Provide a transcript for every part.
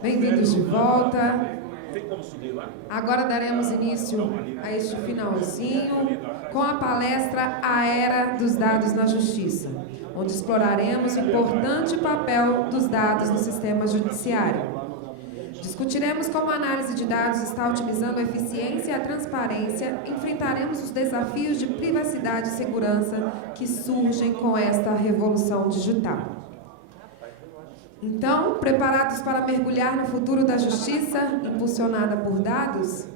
Bem-vindos de volta. Agora daremos início a este finalzinho com a palestra A Era dos Dados na Justiça, onde exploraremos o importante papel dos dados no sistema judiciário. Discutiremos como a análise de dados está otimizando a eficiência e a transparência, enfrentaremos os desafios de privacidade e segurança que surgem com esta revolução digital. Então, preparados para mergulhar no futuro da justiça, impulsionada por dados?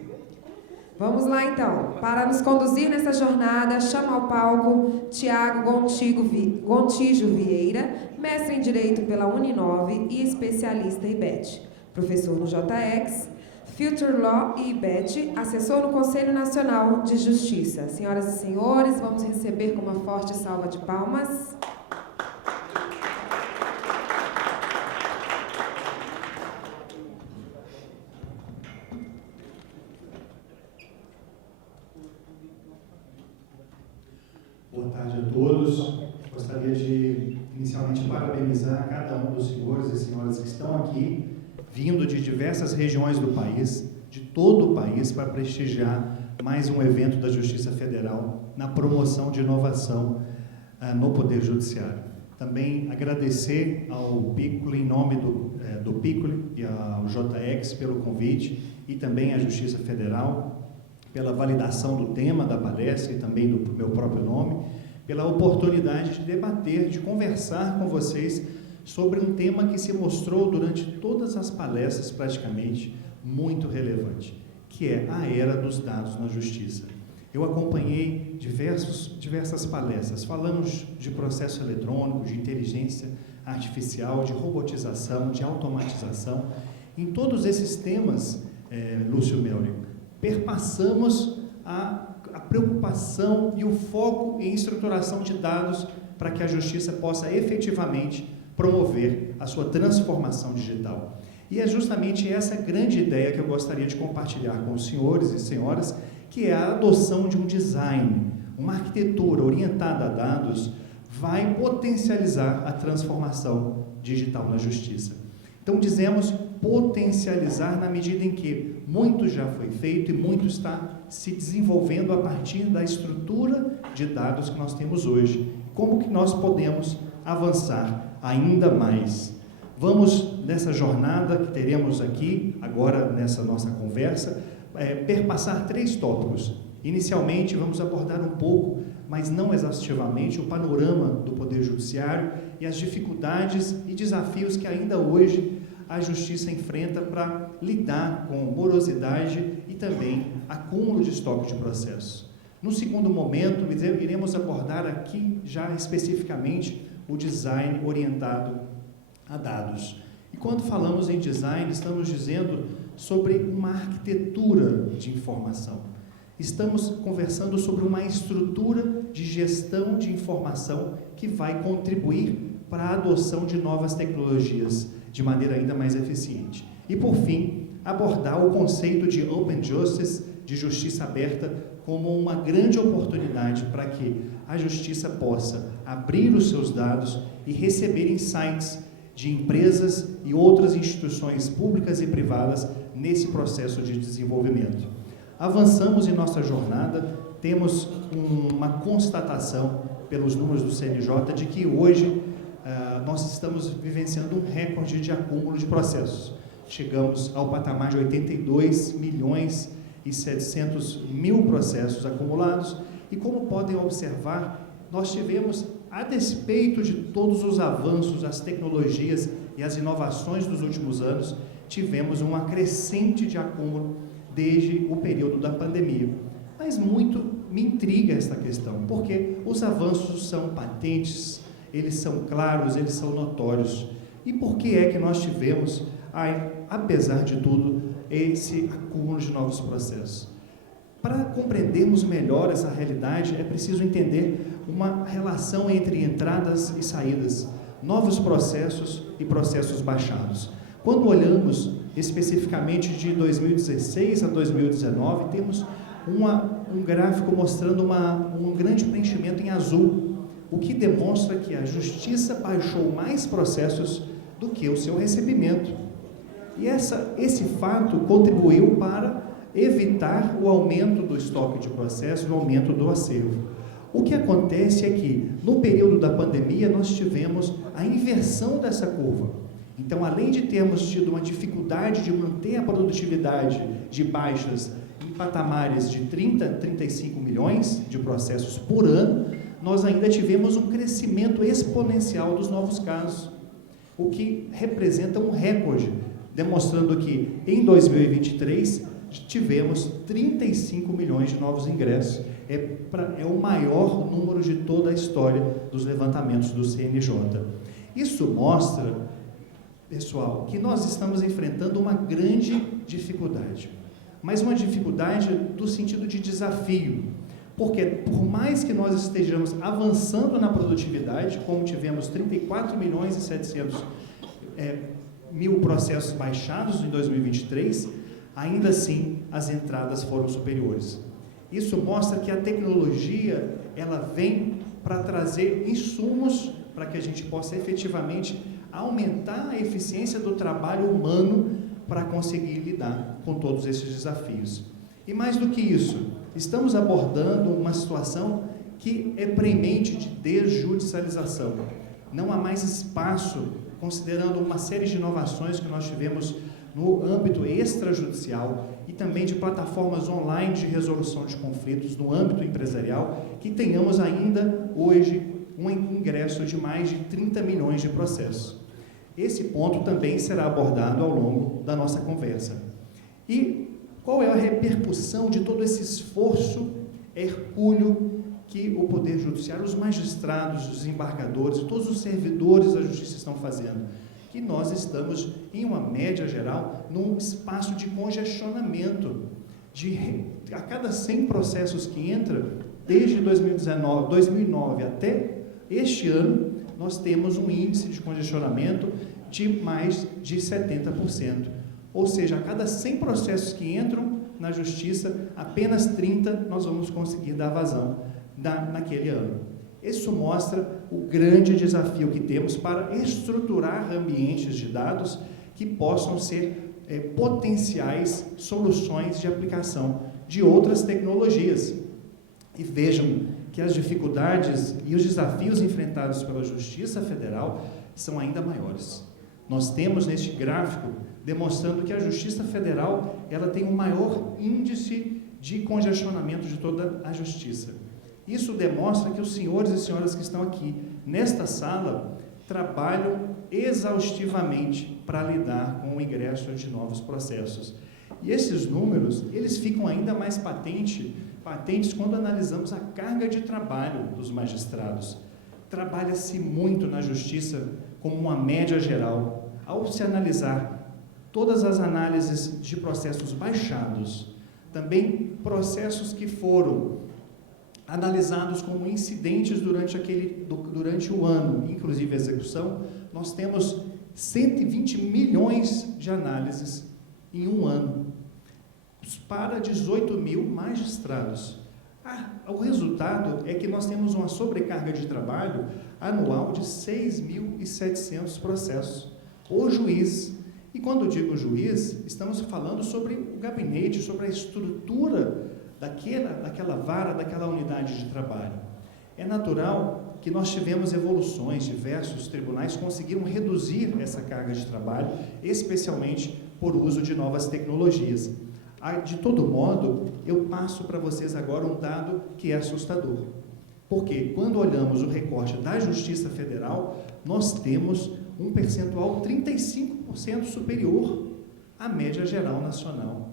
Vamos lá, então. Para nos conduzir nessa jornada, chamo ao palco Tiago Gontijo Vieira, mestre em Direito pela Uninove e especialista IBET, professor no JX, Future Law e IBET, assessor no Conselho Nacional de Justiça. Senhoras e senhores, vamos receber com uma forte salva de palmas. Boa tarde a todos. Gostaria de, inicialmente, parabenizar cada um dos senhores e senhoras que estão aqui, vindo de diversas regiões do país, de todo o país, para prestigiar mais um evento da Justiça Federal na promoção de inovação no Poder Judiciário. Também agradecer ao Piccoli, em nome do Piccoli e ao JX pelo convite, e também à Justiça Federal pela validação do tema da palestra e também do meu próprio nome, pela oportunidade de debater, de conversar com vocês sobre um tema que se mostrou durante todas as palestras praticamente muito relevante, que é a era dos dados na justiça. Eu acompanhei diversas palestras, falamos de processo eletrônico, de inteligência artificial, de robotização, de automatização. Em todos esses temas, Lúcio Melri, perpassamos a preocupação e o foco em estruturação de dados para que a justiça possa efetivamente promover a sua transformação digital. E é justamente essa grande ideia que eu gostaria de compartilhar com os senhores e senhoras, que é a adoção de um design, uma arquitetura orientada a dados, vai potencializar a transformação digital na justiça. Então, dizemos potencializar na medida em que muito já foi feito e muito está se desenvolvendo a partir da estrutura de dados que nós temos hoje. Como que nós podemos avançar ainda mais? Vamos, nessa jornada que teremos aqui, agora nessa nossa conversa, perpassar 3 tópicos. Inicialmente, vamos abordar um pouco, mas não exaustivamente, o panorama do Poder Judiciário e as dificuldades e desafios que ainda hoje a Justiça enfrenta para lidar com morosidade e também acúmulo de estoque de processos. No segundo momento, iremos abordar aqui já especificamente o design orientado a dados. E quando falamos em design, estamos dizendo sobre uma arquitetura de informação. Estamos conversando sobre uma estrutura de gestão de informação que vai contribuir para a adoção de novas tecnologias de maneira ainda mais eficiente. E, por fim, abordar o conceito de Open Justice, de justiça aberta, como uma grande oportunidade para que a justiça possa abrir os seus dados e receber insights de empresas e outras instituições públicas e privadas nesse processo de desenvolvimento. Avançamos em nossa jornada, temos uma constatação pelos números do CNJ de que hoje nós estamos vivenciando um recorde de acúmulo de processos. Chegamos ao patamar de 82 milhões e 700 mil processos acumulados e, como podem observar, nós tivemos, a despeito de todos os avanços, as tecnologias e as inovações dos últimos anos, tivemos uma crescente de acúmulo desde o período da pandemia. Mas muito me intriga esta questão, porque os avanços são patentes, eles são claros, eles são notórios. E por que é que nós tivemos, apesar de tudo, esse acúmulo de novos processos? Para compreendermos melhor essa realidade, é preciso entender uma relação entre entradas e saídas, novos processos e processos baixados. Quando olhamos especificamente de 2016 a 2019, temos um gráfico mostrando um grande preenchimento em azul, o que demonstra que a Justiça baixou mais processos do que o seu recebimento. E esse fato contribuiu para evitar o aumento do estoque de processos, o aumento do acervo. O que acontece é que, no período da pandemia, nós tivemos a inversão dessa curva. Então, além de termos tido uma dificuldade de manter a produtividade de baixas em patamares de 30, 35 milhões de processos por ano, nós ainda tivemos um crescimento exponencial dos novos casos, o que representa um recorde, demonstrando que, em 2023, tivemos 35 milhões de novos ingressos. É o maior número de toda a história dos levantamentos do CNJ. Isso mostra, pessoal, que nós estamos enfrentando uma grande dificuldade, mas uma dificuldade do sentido de desafio, porque por mais que nós estejamos avançando na produtividade, como tivemos 34 milhões e 700 mil processos baixados em 2023, ainda assim as entradas foram superiores. Isso mostra que a tecnologia ela vem para trazer insumos para que a gente possa efetivamente aumentar a eficiência do trabalho humano para conseguir lidar com todos esses desafios. E mais do que isso, estamos abordando uma situação que é premente de desjudicialização. Não há mais espaço, considerando uma série de inovações que nós tivemos no âmbito extrajudicial e também de plataformas online de resolução de conflitos no âmbito empresarial, que tenhamos ainda hoje um ingresso de mais de 30 milhões de processos. Esse ponto também será abordado ao longo da nossa conversa. E qual é a repercussão de todo esse esforço hercúleo que o Poder Judiciário, os magistrados, os desembargadores e todos os servidores da Justiça estão fazendo? Que nós estamos, em uma média geral, num espaço de congestionamento. A cada 100 processos que entram, desde 2009 até este ano, nós temos um índice de congestionamento de mais de 70%. Ou seja, a cada 100 processos que entram na Justiça, apenas 30 nós vamos conseguir dar vazão naquele ano. Isso mostra o grande desafio que temos para estruturar ambientes de dados que possam ser potenciais soluções de aplicação de outras tecnologias. E vejam que as dificuldades e os desafios enfrentados pela Justiça Federal são ainda maiores. Nós temos neste gráfico demonstrando que a Justiça Federal ela tem o maior índice de congestionamento de toda a Justiça. Isso demonstra que os senhores e senhoras que estão aqui nesta sala trabalham exaustivamente para lidar com o ingresso de novos processos. E esses números, eles ficam ainda mais patentes quando analisamos a carga de trabalho dos magistrados. Trabalha-se muito na Justiça como uma média geral. Ao se analisar todas as análises de processos baixados, também processos que foram analisados como incidentes durante o ano, inclusive a execução, nós temos 120 milhões de análises em um ano, para 18 mil magistrados. O resultado é que nós temos uma sobrecarga de trabalho anual de 6.700 processos. O juiz, e quando eu digo juiz, estamos falando sobre o gabinete, sobre a estrutura daquela vara, daquela unidade de trabalho. É natural que nós tivemos evoluções, diversos tribunais conseguiram reduzir essa carga de trabalho, especialmente por uso de novas tecnologias. De todo modo, eu passo para vocês agora um dado que é assustador. Porque quando olhamos o recorte da Justiça Federal, nós temos um percentual 35% superior à média geral nacional.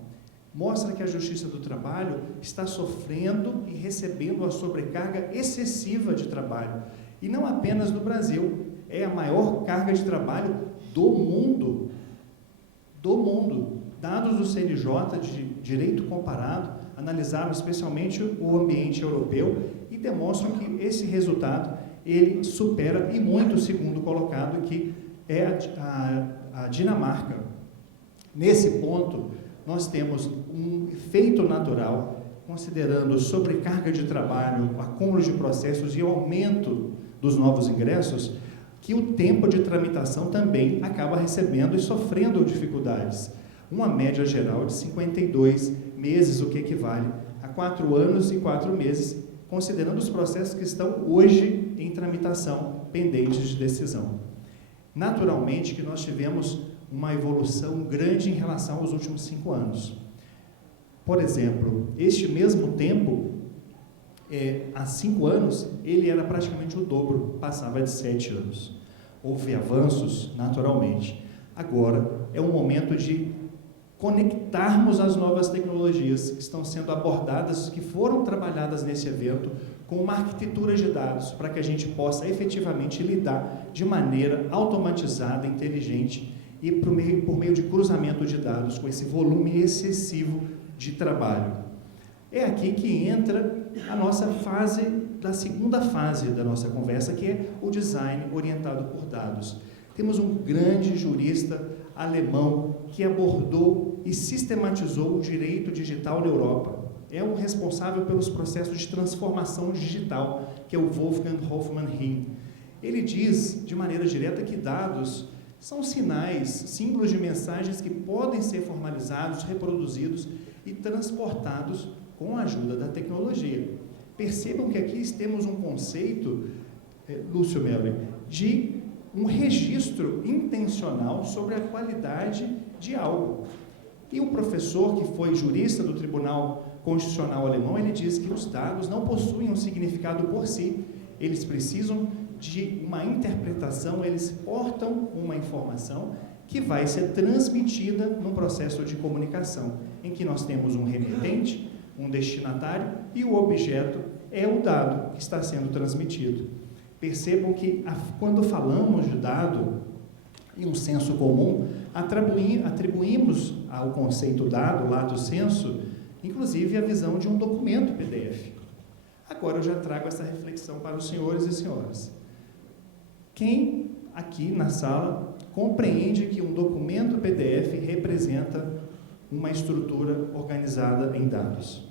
Mostra que a Justiça do Trabalho está sofrendo e recebendo a sobrecarga excessiva de trabalho. E não apenas no Brasil, é a maior carga de trabalho do mundo. Dados do CNJ de direito comparado analisaram especialmente o ambiente europeu e demonstram que esse resultado ele supera e muito o segundo colocado, que é a Dinamarca. Nesse ponto, nós temos um efeito natural, considerando sobrecarga de trabalho, acúmulo de processos e o aumento dos novos ingressos, que o tempo de tramitação também acaba recebendo e sofrendo dificuldades. Uma média geral de 52 meses, o que equivale a 4 anos e 4 meses, considerando os processos que estão hoje em tramitação, pendentes de decisão. Naturalmente que nós tivemos uma evolução grande em relação aos últimos 5 anos. Por exemplo, este mesmo tempo, há 5 anos, ele era praticamente o dobro, passava de 7 anos. Houve avanços, naturalmente. Agora é um momento de conectarmos as novas tecnologias que estão sendo abordadas, que foram trabalhadas nesse evento, com uma arquitetura de dados, para que a gente possa efetivamente lidar de maneira automatizada, inteligente e por meio de cruzamento de dados com esse volume excessivo de trabalho. É aqui que entra a nossa segunda fase da nossa conversa, que é o design orientado por dados. Temos um grande jurista alemão que abordou e sistematizou o direito digital na Europa. É o responsável pelos processos de transformação digital, que é o Wolfgang Hofmann-Riem. Ele diz, de maneira direta, que dados são sinais, símbolos de mensagens que podem ser formalizados, reproduzidos e transportados com a ajuda da tecnologia. Percebam que aqui temos um conceito, Lúcio Mello, de um registro intencional sobre a qualidade de algo. E o professor, que foi jurista do Tribunal Constitucional Alemão, ele diz que os dados não possuem um significado por si, eles precisam de uma interpretação, eles portam uma informação que vai ser transmitida num processo de comunicação, em que nós temos um remetente, um destinatário, e o objeto é o dado que está sendo transmitido. Percebam que, quando falamos de dado, em um senso comum, atribuímos ao conceito dado, lá do senso, inclusive a visão de um documento PDF. Agora eu já trago essa reflexão para os senhores e senhoras. Quem aqui na sala compreende que um documento PDF representa uma estrutura organizada em dados?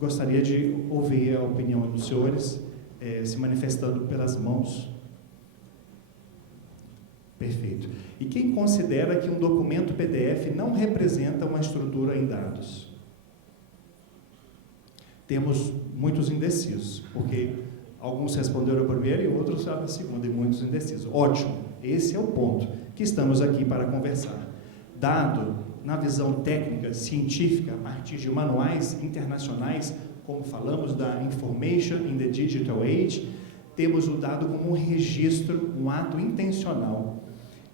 Gostaria de ouvir a opinião dos senhores, se manifestando pelas mãos. Perfeito. E quem considera que um documento PDF não representa uma estrutura em dados? Temos muitos indecisos, porque alguns responderam a primeira e outros a segunda, e muitos indecisos. Ótimo, esse é o ponto que estamos aqui para conversar. Dado, na visão técnica, científica, a partir de manuais internacionais, como falamos da Information in the Digital Age, temos o dado como um registro, um ato intencional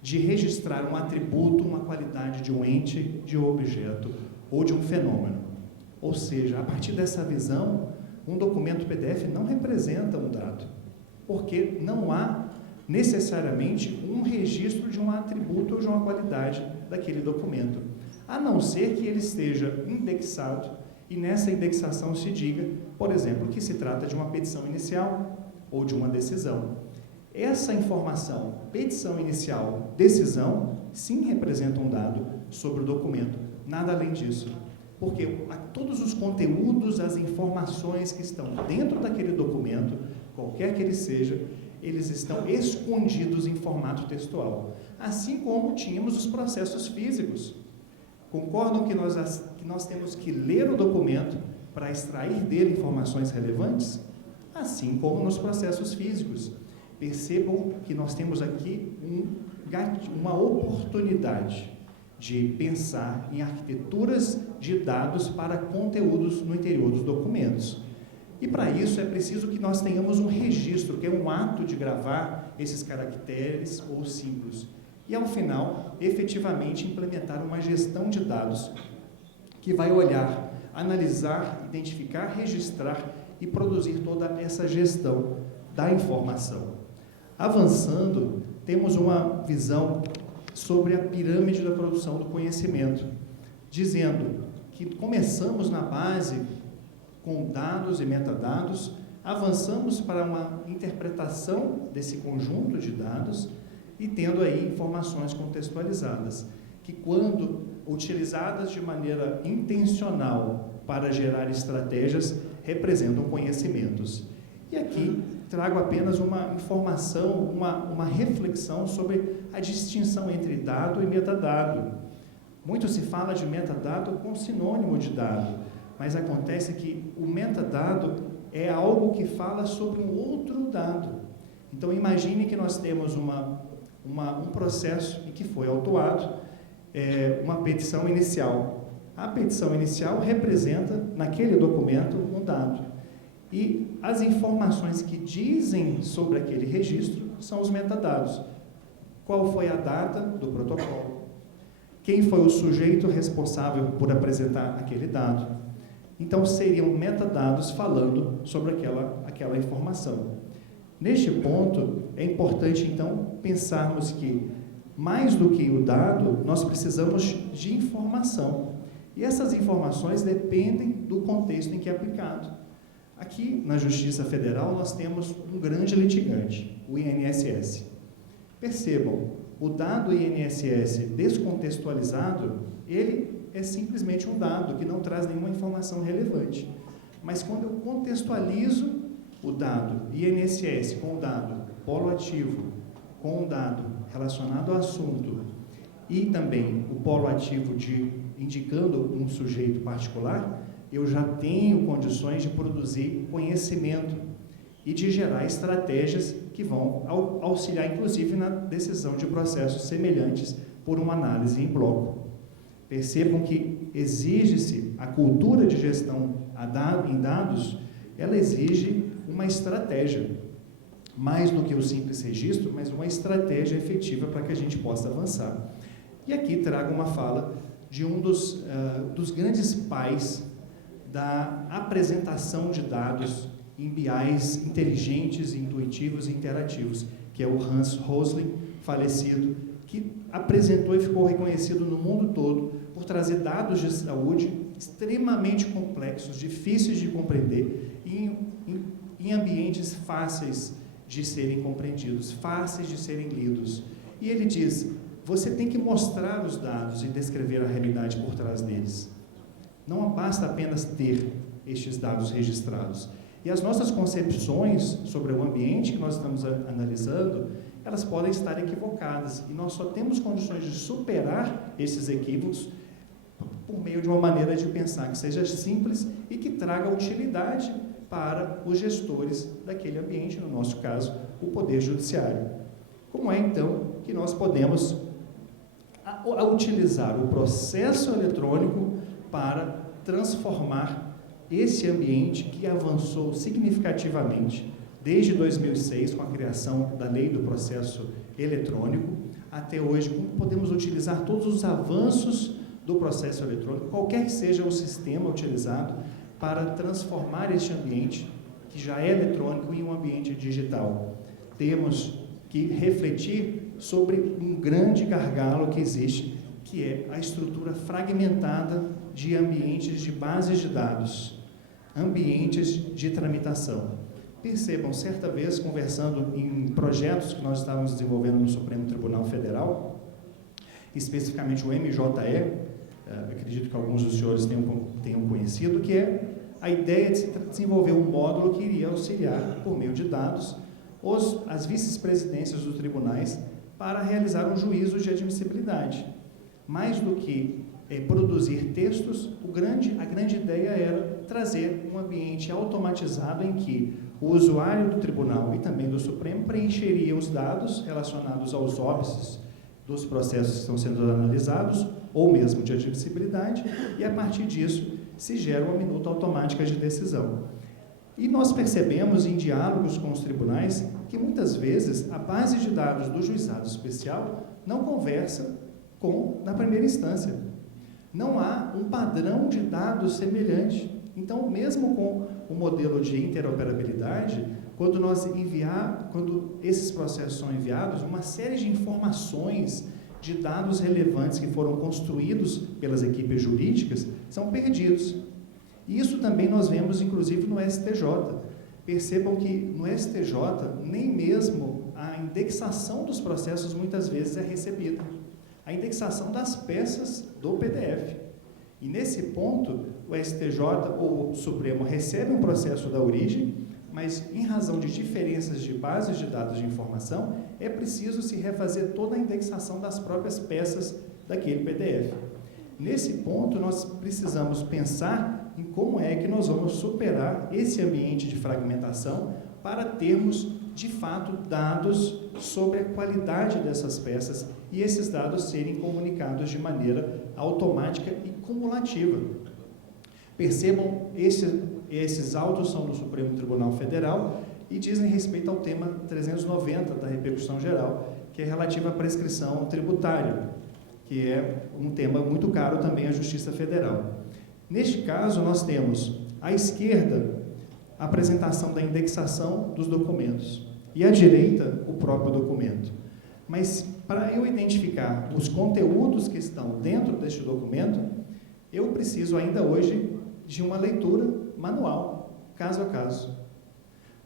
de registrar um atributo, uma qualidade de um ente, de um objeto ou de um fenômeno. Ou seja, a partir dessa visão, um documento PDF não representa um dado, porque não há necessariamente um registro de um atributo ou de uma qualidade daquele documento, a não ser que ele esteja indexado e nessa indexação se diga, por exemplo, que se trata de uma petição inicial ou de uma decisão. Essa informação, petição inicial, decisão, sim representa um dado sobre o documento, nada além disso. Porque todos os conteúdos, as informações que estão dentro daquele documento, qualquer que ele seja, eles estão escondidos em formato textual. Assim como tínhamos os processos físicos. Concordam que nós temos que ler o documento para extrair dele informações relevantes? Assim como nos processos físicos. Percebam que nós temos aqui uma oportunidade de pensar em arquiteturas de dados para conteúdos no interior dos documentos. E para isso é preciso que nós tenhamos um registro, que é um ato de gravar esses caracteres ou símbolos. E, ao final, efetivamente implementar uma gestão de dados que vai olhar, analisar, identificar, registrar e produzir toda essa gestão da informação. Avançando, temos uma visão sobre a pirâmide da produção do conhecimento, dizendo que começamos na base com dados e metadados, avançamos para uma interpretação desse conjunto de dados e tendo aí informações contextualizadas, que quando utilizadas de maneira intencional para gerar estratégias, representam conhecimentos. E aqui trago apenas uma informação, uma reflexão sobre a distinção entre dado e metadado. Muito se fala de metadado como sinônimo de dado, mas acontece que o metadado é algo que fala sobre um outro dado. Então, imagine que nós temos um processo em que foi autuado uma petição inicial. A petição inicial representa, naquele documento, um dado. E as informações que dizem sobre aquele registro são os metadados. Qual foi a data do protocolo? Quem foi o sujeito responsável por apresentar aquele dado? Então, seriam metadados falando sobre aquela informação. Neste ponto, é importante, então, pensarmos que, mais do que o dado, nós precisamos de informação. E essas informações dependem do contexto em que é aplicado. Aqui, na Justiça Federal, nós temos um grande litigante, o INSS. Percebam, o dado INSS descontextualizado, ele é simplesmente um dado que não traz nenhuma informação relevante. Mas quando eu contextualizo o dado INSS com o dado polo ativo, com o dado relacionado ao assunto e também o polo ativo indicando um sujeito particular, eu já tenho condições de produzir conhecimento e de gerar estratégias que vão auxiliar, inclusive, na decisão de processos semelhantes por uma análise em bloco. Percebam que exige-se a cultura de gestão em dados, ela exige uma estratégia, mais do que o simples registro, mas uma estratégia efetiva para que a gente possa avançar. E aqui trago uma fala de um dos grandes pais da apresentação de dados em BIs inteligentes, intuitivos e interativos, que é o Hans Rosling, falecido, que apresentou e ficou reconhecido no mundo todo por trazer dados de saúde extremamente complexos, difíceis de compreender, em ambientes fáceis de serem compreendidos, fáceis de serem lidos. E ele diz, você tem que mostrar os dados e descrever a realidade por trás deles. Não basta apenas ter estes dados registrados. E as nossas concepções sobre o ambiente que nós estamos analisando, elas podem estar equivocadas. E nós só temos condições de superar esses equívocos por meio de uma maneira de pensar que seja simples e que traga utilidade para os gestores daquele ambiente, no nosso caso, o Poder Judiciário. Como é, então, que nós podemos utilizar o processo eletrônico para transformar esse ambiente que avançou significativamente desde 2006, com a criação da Lei do Processo Eletrônico, até hoje, como podemos utilizar todos os avanços do processo eletrônico, qualquer que seja o sistema utilizado, para transformar este ambiente, que já é eletrônico, em um ambiente digital. Temos que refletir sobre um grande gargalo que existe, que é a estrutura fragmentada de ambientes de bases de dados, ambientes de tramitação. Percebam, certa vez, conversando em projetos que nós estávamos desenvolvendo no Supremo Tribunal Federal, especificamente o MJE, acredito que alguns dos senhores tenham conhecido, que é a ideia de se desenvolver um módulo que iria auxiliar, por meio de dados, as vice-presidências dos tribunais para realizar um juízo de admissibilidade. Mais do que produzir textos, a grande ideia era trazer um ambiente automatizado em que o usuário do tribunal e também do Supremo preencheria os dados relacionados aos óbices dos processos que estão sendo analisados, ou mesmo de admissibilidade, e a partir disso se gera uma minuta automática de decisão. E nós percebemos em diálogos com os tribunais que muitas vezes a base de dados do juizado especial não conversa na primeira instância. Não há um padrão de dados semelhante. Então, mesmo com o modelo de interoperabilidade, quando esses processos são enviados, uma série de informações de dados relevantes que foram construídos pelas equipes jurídicas são perdidos. E isso também nós vemos, inclusive, no STJ. Percebam que no STJ, nem mesmo a indexação dos processos muitas vezes é recebida. A indexação das peças do PDF. E nesse ponto, o STJ ou o Supremo recebe um processo da origem, mas em razão de diferenças de bases de dados de informação, é preciso se refazer toda a indexação das próprias peças daquele PDF. Nesse ponto, nós precisamos pensar em como é que nós vamos superar esse ambiente de fragmentação para termos, de fato, dados sobre a qualidade dessas peças e esses dados serem comunicados de maneira automática e cumulativa. Percebam, esses autos são do Supremo Tribunal Federal e dizem respeito ao tema 390 da repercussão geral, que é relativo à prescrição tributária, que é um tema muito caro também à Justiça Federal. Neste caso, nós temos, à esquerda, a apresentação da indexação dos documentos e à direita, o próprio documento. Mas, para eu identificar os conteúdos que estão dentro deste documento, eu preciso ainda hoje de uma leitura manual, caso a caso.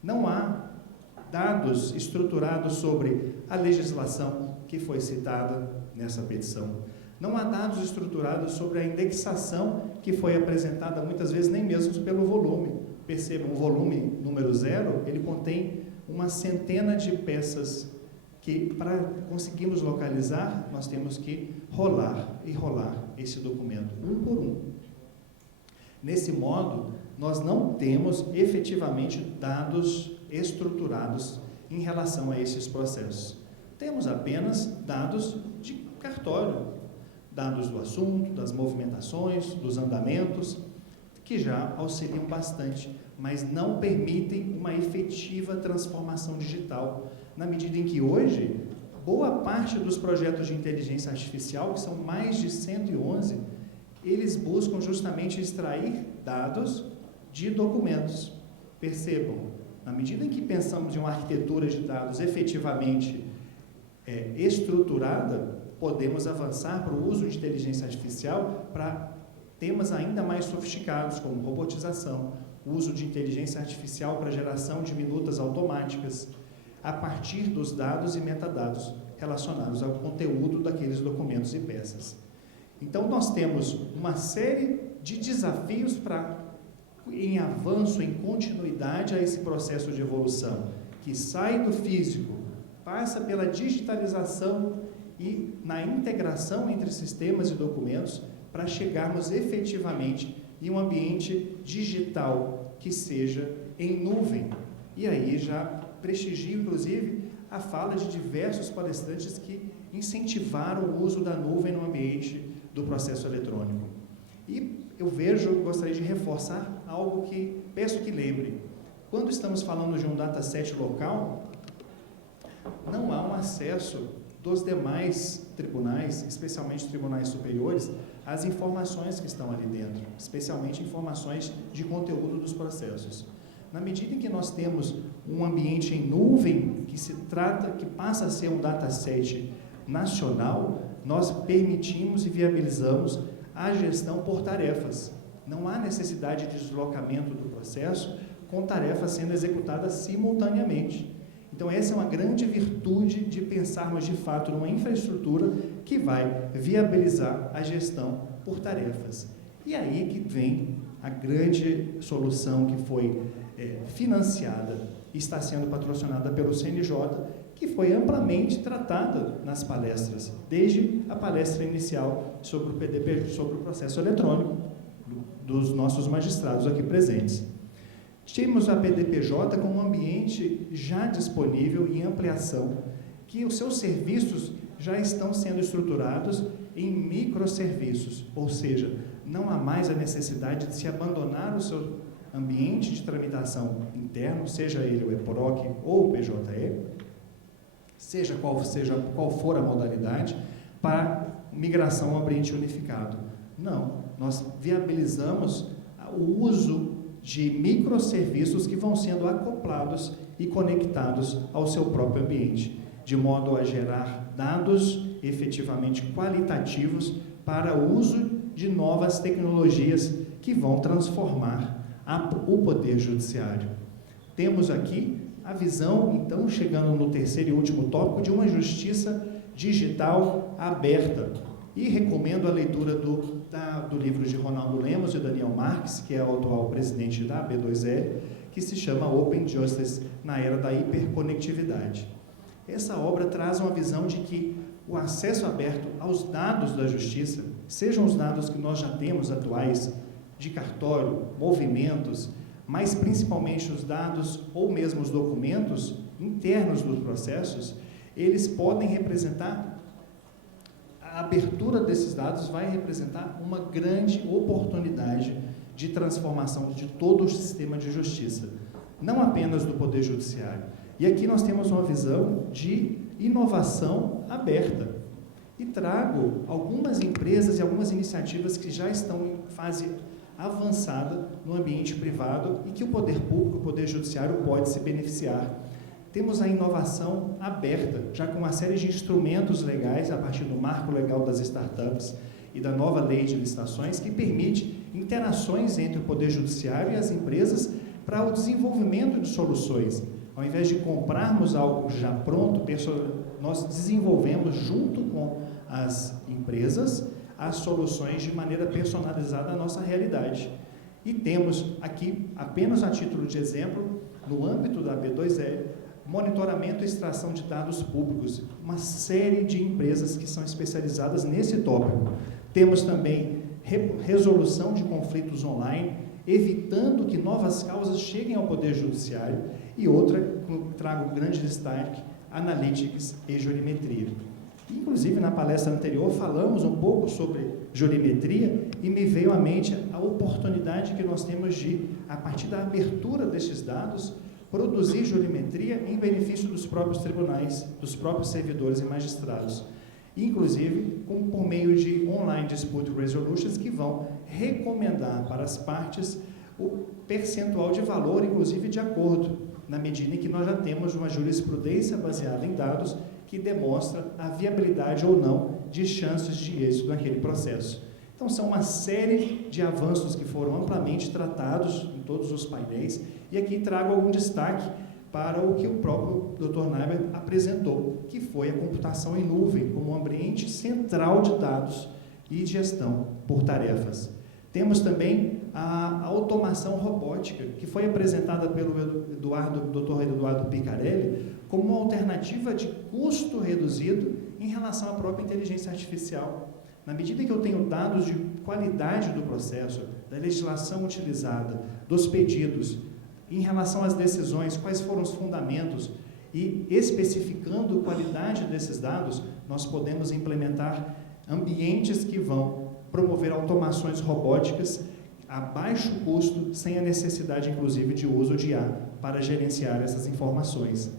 Não há dados estruturados sobre a legislação que foi citada nessa petição. Não há dados estruturados sobre a indexação que foi apresentada, muitas vezes nem mesmo pelo volume. Percebam, o volume número 0, ele contém uma centena de peças que, para conseguirmos localizar, nós temos que rolar e rolar esse documento, um por um. Nesse modo, nós não temos efetivamente dados estruturados em relação a esses processos. Temos apenas dados de cartório, dados do assunto, das movimentações, dos andamentos, que já auxiliam bastante, mas não permitem uma efetiva transformação digital, na medida em que hoje, boa parte dos projetos de inteligência artificial, que são mais de 111, eles buscam justamente extrair dados de documentos. Percebam, na medida em que pensamos em uma arquitetura de dados efetivamente estruturada, podemos avançar para o uso de inteligência artificial para temas ainda mais sofisticados, como robotização, uso de inteligência artificial para geração de minutas automáticas, a partir dos dados e metadados relacionados ao conteúdo daqueles documentos e peças. Então, nós temos uma série de desafios em avanço, em continuidade a esse processo de evolução, que sai do físico, passa pela digitalização e na integração entre sistemas e documentos para chegarmos efetivamente em um ambiente digital que seja em nuvem. E aí já prestigio, inclusive, a fala de diversos palestrantes que incentivaram o uso da nuvem no ambiente do processo eletrônico. E eu gostaria de reforçar algo que peço que lembre. Quando estamos falando de um dataset local, não há um acesso dos demais tribunais, especialmente tribunais superiores, às informações que estão ali dentro, especialmente informações de conteúdo dos processos. Na medida em que nós temos um ambiente em nuvem que passa a ser um dataset nacional, nós permitimos e viabilizamos a gestão por tarefas. Não há necessidade de deslocamento do processo com tarefas sendo executadas simultaneamente. Então, essa é uma grande virtude de pensarmos, de fato, numa infraestrutura que vai viabilizar a gestão por tarefas. E aí que vem a grande solução que foi financiada e está sendo patrocinada pelo CNJ, que foi amplamente tratada nas palestras, desde a palestra inicial sobre o PDP, sobre o processo eletrônico, dos nossos magistrados aqui presentes. Temos a PDPJ como um ambiente já disponível em ampliação, que os seus serviços já estão sendo estruturados em microserviços, ou seja, não há mais a necessidade de se abandonar o seu ambiente de tramitação interno, seja ele o EPROC ou o PJE, seja qual for a modalidade, para migração ao ambiente unificado. Não, nós viabilizamos o uso de microserviços que vão sendo acoplados e conectados ao seu próprio ambiente, de modo a gerar dados efetivamente qualitativos para o uso de novas tecnologias que vão transformar o Poder Judiciário. Temos aqui a visão, então, chegando no terceiro e último tópico, de uma justiça digital aberta. E recomendo a leitura do livro de Ronaldo Lemos e Daniel Marques, que é o atual presidente da AB2L, que se chama Open Justice na era da hiperconectividade. Essa obra traz uma visão de que o acesso aberto aos dados da justiça, sejam os dados que nós já temos atuais, de cartório, movimentos, mas principalmente os dados ou mesmo os documentos internos dos processos, eles podem representar, a abertura desses dados vai representar uma grande oportunidade de transformação de todo o sistema de justiça, não apenas do Poder Judiciário. E aqui nós temos uma visão de inovação aberta. E trago algumas empresas e algumas iniciativas que já estão em fase avançada no ambiente privado e que o poder público, o Poder Judiciário pode se beneficiar. Temos a inovação aberta, já com uma série de instrumentos legais, a partir do marco legal das startups e da nova lei de licitações, que permite interações entre o Poder Judiciário e as empresas para o desenvolvimento de soluções. Ao invés de comprarmos algo já pronto, nós desenvolvemos junto com as empresas as soluções de maneira personalizada à nossa realidade. E temos aqui, apenas a título de exemplo, no âmbito da B2L, monitoramento e extração de dados públicos, uma série de empresas que são especializadas nesse tópico. Temos também resolução de conflitos online, evitando que novas causas cheguem ao Poder Judiciário, e outra, trago grande destaque, analytics e jurimetria. Inclusive, na palestra anterior, falamos um pouco sobre jurimetria e me veio à mente a oportunidade que nós temos de, a partir da abertura destes dados, produzir jurimetria em benefício dos próprios tribunais, dos próprios servidores e magistrados. Inclusive, por meio de online dispute resolutions que vão recomendar para as partes o percentual de valor, inclusive de acordo, na medida em que nós já temos uma jurisprudência baseada em dados que demonstra a viabilidade ou não de chances de êxito naquele processo. Então, são uma série de avanços que foram amplamente tratados em todos os painéis, e aqui trago algum destaque para o que o próprio Dr. Naiber apresentou, que foi a computação em nuvem como um ambiente central de dados e gestão por tarefas. Temos também a automação robótica, que foi apresentada pelo Dr. Eduardo Picarelli como uma alternativa de custo reduzido em relação à própria inteligência artificial. Na medida que eu tenho dados de qualidade do processo, da legislação utilizada, dos pedidos, em relação às decisões, quais foram os fundamentos, e especificando a qualidade desses dados, nós podemos implementar ambientes que vão promover automações robóticas a baixo custo, sem a necessidade, inclusive, de uso de IA para gerenciar essas informações.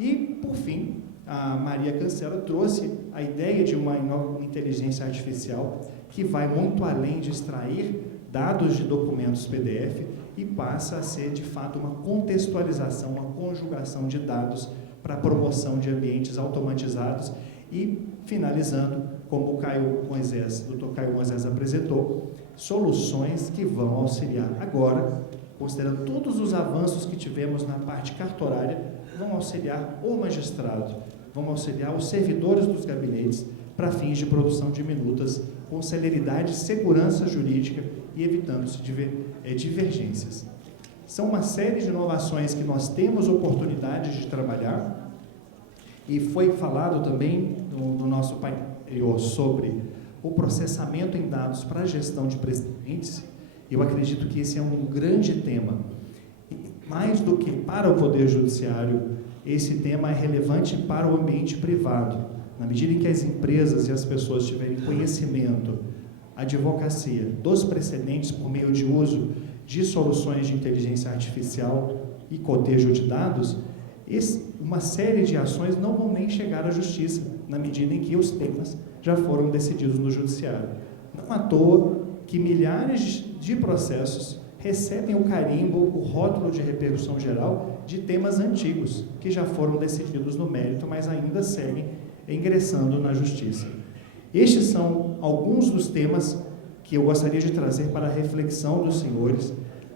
E, por fim, a Maria Cancela trouxe a ideia de uma inteligência artificial que vai muito além de extrair dados de documentos PDF e passa a ser, de fato, uma contextualização, uma conjugação de dados para a promoção de ambientes automatizados e, finalizando, como o Dr. Caio Moisés apresentou, soluções que vão auxiliar agora, considerando todos os avanços que tivemos na parte cartorária, vão auxiliar o magistrado, vão auxiliar os servidores dos gabinetes para fins de produção de minutas com celeridade, segurança jurídica e evitando-se divergências. São uma série de inovações que nós temos oportunidade de trabalhar, e foi falado também no nosso painel sobre o processamento em dados para a gestão de precedentes. Eu acredito que esse é um grande tema. Mais do que para o Poder Judiciário, esse tema é relevante para o ambiente privado. Na medida em que as empresas e as pessoas tiverem conhecimento, advocacia dos precedentes por meio de uso de soluções de inteligência artificial e cotejo de dados, uma série de ações não vão nem chegar à justiça, na medida em que os temas já foram decididos no judiciário. Não à toa que milhares de processos recebem o carimbo, o rótulo de repercussão geral de temas antigos, que já foram decididos no mérito, mas ainda seguem ingressando na justiça. Estes são alguns dos temas que eu gostaria de trazer para a reflexão dos senhores,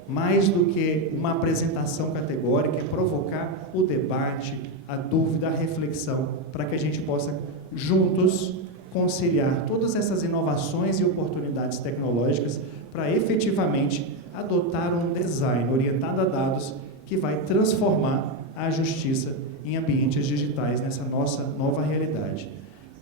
mais do que uma apresentação categórica, é provocar o debate, a dúvida, a reflexão, para que a gente possa, juntos, conciliar todas essas inovações e oportunidades tecnológicas para efetivamente adotar um design orientado a dados que vai transformar a justiça em ambientes digitais nessa nossa nova realidade.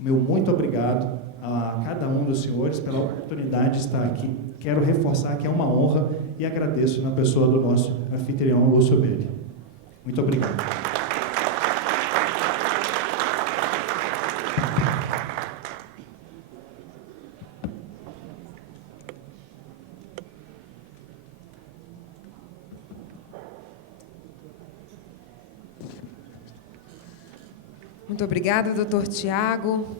Meu muito obrigado a cada um dos senhores pela oportunidade de estar aqui. Quero reforçar que é uma honra e agradeço na pessoa do nosso anfitrião, Lúcio Belli. Muito obrigado. Muito obrigada, doutor Tiago.